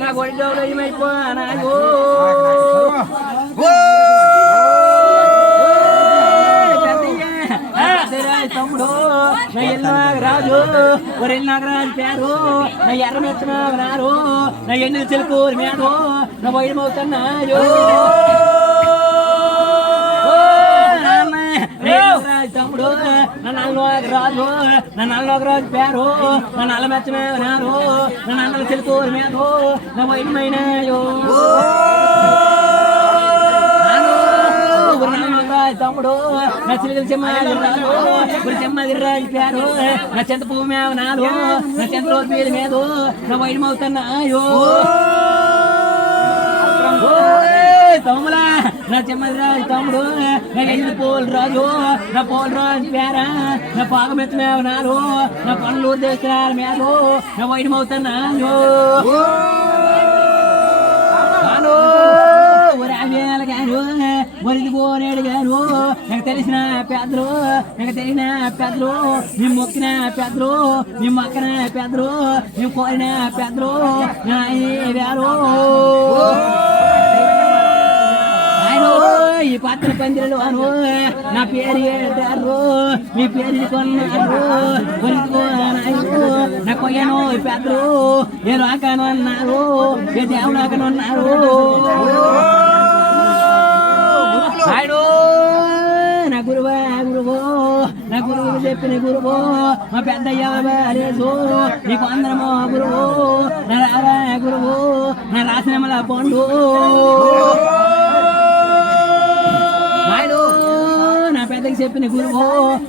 నా గొడ్డో ఏమైపోనా తమ్ముడు నా ఎల్లాగరాజు ఒరే నాగరాజు పేరు నా ఎర్ర మెత్తనారు నా ఎన్నెలు చెలుకూరు మేడు నా వైడమవుతున్నాయో తమ్ముడు నా నల్లరాజు నా నల్లరాజు పేరు నా నల్ల మెత్తనారు నా నన్నలు చెలుకూరు మేడు నా వైడమైనాయో తమ్ముడు నా చిలుకలు చెమ్మది రాజు పేరు నా చెంత పువ్వు మేవనాలు నా చెంత రోజు మీద మీద నా వైడమవుతున్నాయో తమ్ములా నా చెమ్మది రాజు తమ్ముడు నా ఎల్లు పోలు రాజు నా పోలు రాజు పేర నా పాకమెత్త మేవనాలు నా పనులు దేశాల మీద నా వైడమవుతున్నాయో మరిది పోనేడు గాను నాకు తెలిసిన పెద్దలు నీ మొక్కిన పెద్దలు నీ మొక్కన పెద్దలు నీ కోరిన పెద్దలు వేరు ఈ పాత్ర పందిరలు అను నా పేరు ఏడారు మీ పేరు కొన్నారు నా కొయ్యను పెద్దలు ఏ రాకను అన్నారు ఏ దేవుడాకను అన్నారు నా గురువు నా గురువు చెప్పిన గురువు మా పెద్దయ్య నీకు అందరము గురువు నా రావా గురువు నా రాసినమల పండు నా పెద్దకి చెప్పిన గురువు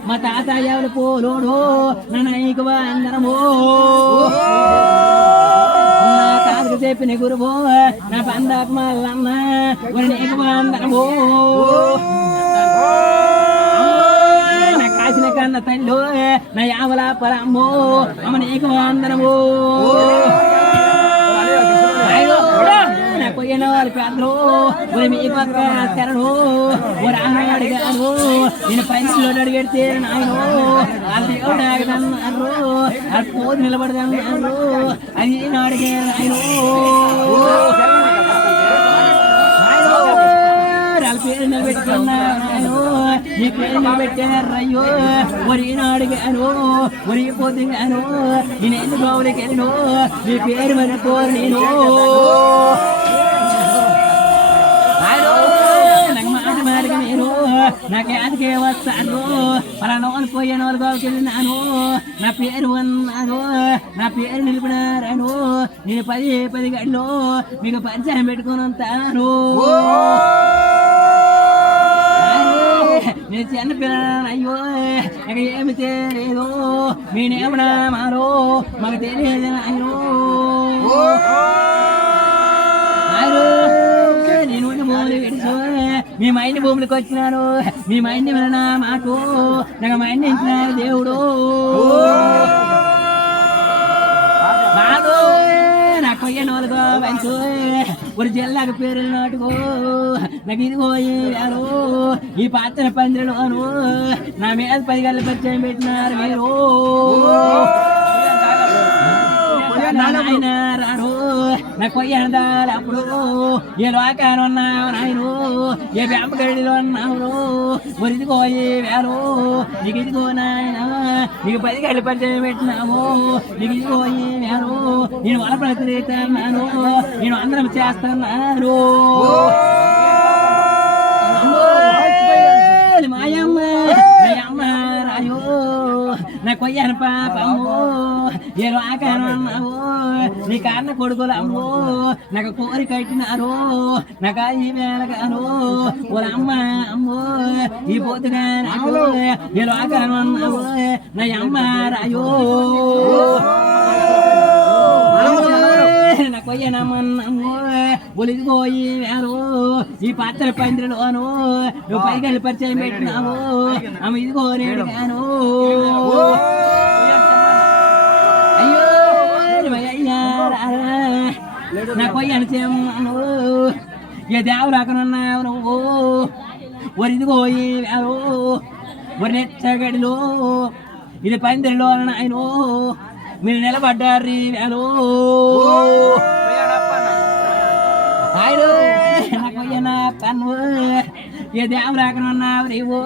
మా తాత ఎవరు పోలోడు నా నీకు అందరము చెప్పిన గురువు నా పందాకు మల్లమ్మ నీకు అందరము నా కాసిన కన్న తల్లు నా యావల పరమ్ము అమ్మ నీకు అందరము నా కొయ్యన వాళ్ళు పెద్దలు మీ పక్క తెరను అడిగాను నేను పైసలు అడిగెడితే నాయను వాళ్ళు దేవుడు ఆగదన్నారు వాళ్ళు పోదు నిలబడదన్నారు అది నేను అడిగాను ఆయన వాళ్ళ పేరు నిలబెట్టుకున్నాను నీ పేరు నిలబెట్టారయ్యో ఒరి అడిగాను ఒరిగిపోతున్నాను నేను ఎందుకు గౌలికి వెళ్ళను నీ పేరు మరి కోరు నేను నేను నాకేదికే వస్తాను పలానా వాళ్ళు పోయాను వాళ్ళు బాబుకి వెళ్ళినాను నా పేరు అన్నాను నా పేరు నిలిపినారాను నేను 10 గంటలు మీకు పరిచయం పెట్టుకుని ఉంటాను నేను చిన్న పిల్లలు అయ్యో ఇక ఏమి తెలియదు నేనేమన్నా మారో మాకు తెలియదు అయ్యో నేను భూములు విడుచు మీ మైండ్ భూములకు వచ్చినాను మీ మైండ్ విన మాకు నాకు మైండ్ ఇచ్చిన దేవుడు బాగు నా కొయ్య నోలుగో వంచు ఒక జిల్లాకు పేరు నాటుకో నాకు ఇది పోయారు ఈ పాత్ర పందిరలోను నా మీద 10 గంటల పరిచయం పెట్టినారు మీరు నాయన రాను నా కొయ్యదాలు అప్పుడు ఏ లోకాలు ఉన్నావు నాయను ఏ వేపగడిలో ఉన్నావు ఒరిదికోయి వేరు నీకు ఇదిగో నాయన నీకు 10 గంటల పరిచయం పెట్టినాము నీకు ఇదిగోయి వేరు నేను వలపడుతున్నాను నేను అందరం చేస్తున్నాను మాయమ్మ రాయో నా కొయ్యను పాపము ఏ లోకాలు అన్నావు నీ కారణ కొడుకులు అమ్ము నాకు కోరి కట్టినారు నాకు ఈ వేళగాను వాళ్ళ అమ్మ అమ్ము ఈ పోతుగా నాకు ఏ లోకాలు అన్నావు నా అమ్మ రాయో నా కొయ్యనమ్మన్నాము ఒలిదిపోయి వేరు ఈ పాత్ర పందిరిలోను నువ్వు 10 గంటల పరిచయం పెట్టినావు ఆమె ఇదిగో నేను గాను నా కొయ్యను చెమ్మను ఏ దేవురాకనున్నావు నువ్వు ఒరిదిపోయి వేరు ఒరి నెచ్చగడిలో ఇది పందిరిలో ఆయన మీరు నిలబడ్డారు వేలు ఆయన నాకు పన్ను ఏ దేవుడు రాకనున్నావు నీవు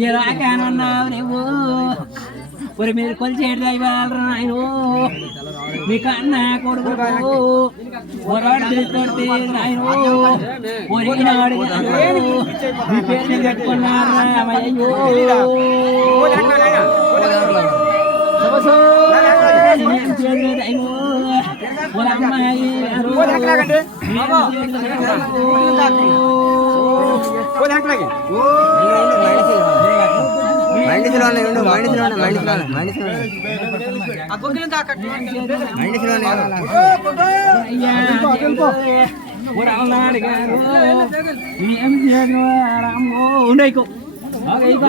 ఏ రాకనున్నావు నీవు మరి మీరు కొలిచేడు దైవాలరా ఆయన మీ కన్న కొడుకు ఆయన ఒరిగినాడు మీ పేరు కట్టుకున్నారా అయ్యో అమ్మాయి ఉండేకో అయ్యో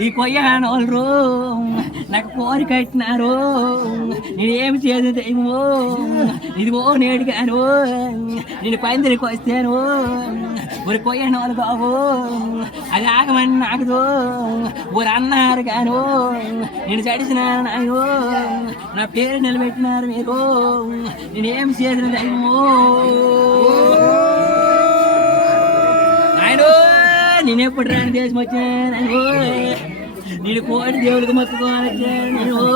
ఈ కొయ్యానోళ్ళు నాకు కోరిక ఇచ్చినారు నేనేమి చేసి దైవో ఇదిగో నేడుగాను నేను పందిరికి వస్తాను ఊరి కొయ్యానోళ్ళు బాబు అది ఆగమని నాకుదు ఊరు అన్నారు గాను నేను చడిసినాను నాయో నా పేరు నిలబెట్టినారు మీరు నేనేమి చేసిన దైవము ఆయన నేను ఎప్పుడు రాని దేశం వచ్చాను అయ్యో నేను కోటి దేవుడికి మొత్తుకోని వచ్చాను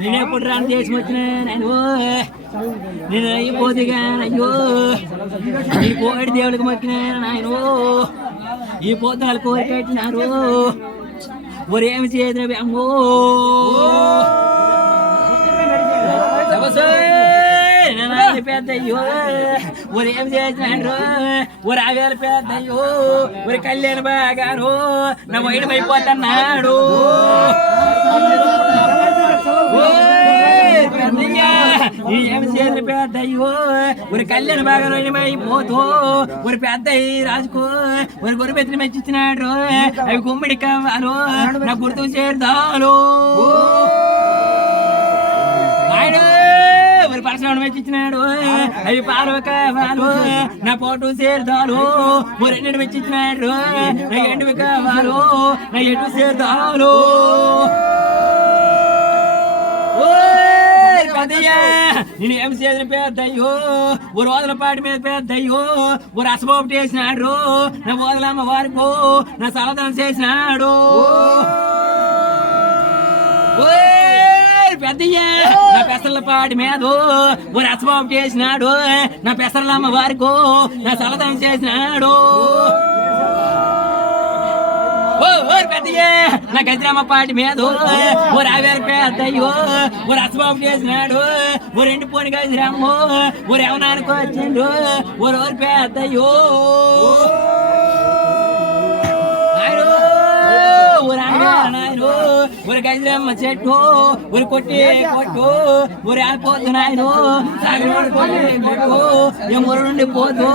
నేను ఎప్పుడు రాని దేశం వచ్చినాను నేను అయిపోతేగా అయ్యో ఈ కోటి దేవుడికి మొక్కినాను ఆయన ఈ పోతాలు కోరికట్టినారు ఒరేమి చేద్రవి అమ్మో పెద్దయ్యో ఒరేం చేసినాడు ఒరి ఆవేలు పెద్దయ్యో ఒరి కళ్యాణ బాగాను నా వైడమైపోతున్నాడు ఏమి చేసిన పెద్దయ్యో ఒరి కళ్యాణ బాగా వైడమైపోతూ ఒరి పెద్దయ్య రాజుకో ఒరి గొర్రెపెత్తిని మెచ్చిచ్చినాడు అవి గుమ్మడి కావాలు నా గుర్తు చేరుదాలు పరశురాముడు మెచ్చిచ్చినాడు అవి పాలు కావాలు నా పోటు చేరుదాలు రెండింటి మెచ్చిచ్చినాడు నా ఎండువి కావాలు నా ఎటు చేరుదాలు పెద్దయ్యా నేను ఏమి చేసిన పెద్దయ్యో ఓ రోజుల పాటి మీద పెద్దయ్యో ఓ రసపోపు చేసినాడు నా ఓదలమ్మ వారిపో నా సలదనం చేసినాడు పెద్దయ్యా నా పెసర్ల పాటి మీద ఓ రసబాబు చేసినాడు నా పెసర్లమ్మ వారికో నా సలదనం చేసినాడు పెద్దయ్యా నా గజరమ్మ పాటి మీద ఓ రావేరు పెద్దయ్యో ఓ రసబాబు చేసినాడు ఓ రెండు పోని గజరమ్మ ఓ రేవనానికి వచ్చిండు ఓ రోజు పెద్దయ్యో ఊరి గజరమ్మ చెట్టు ఊరి కొట్టి కొట్టు ఊరి ఆపోతు నాయను సాగరి కొట్టు ఏ ఊరు నుండి పోతూ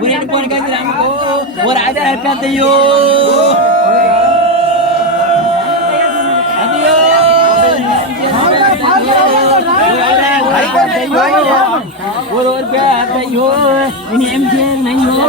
ఊరి ఎండిపోని గజరమ్మకు ఊరు ఆధార పెద్దయ్యో ఊరు పెద్దయ్యో నేనేం చేయనయ్యో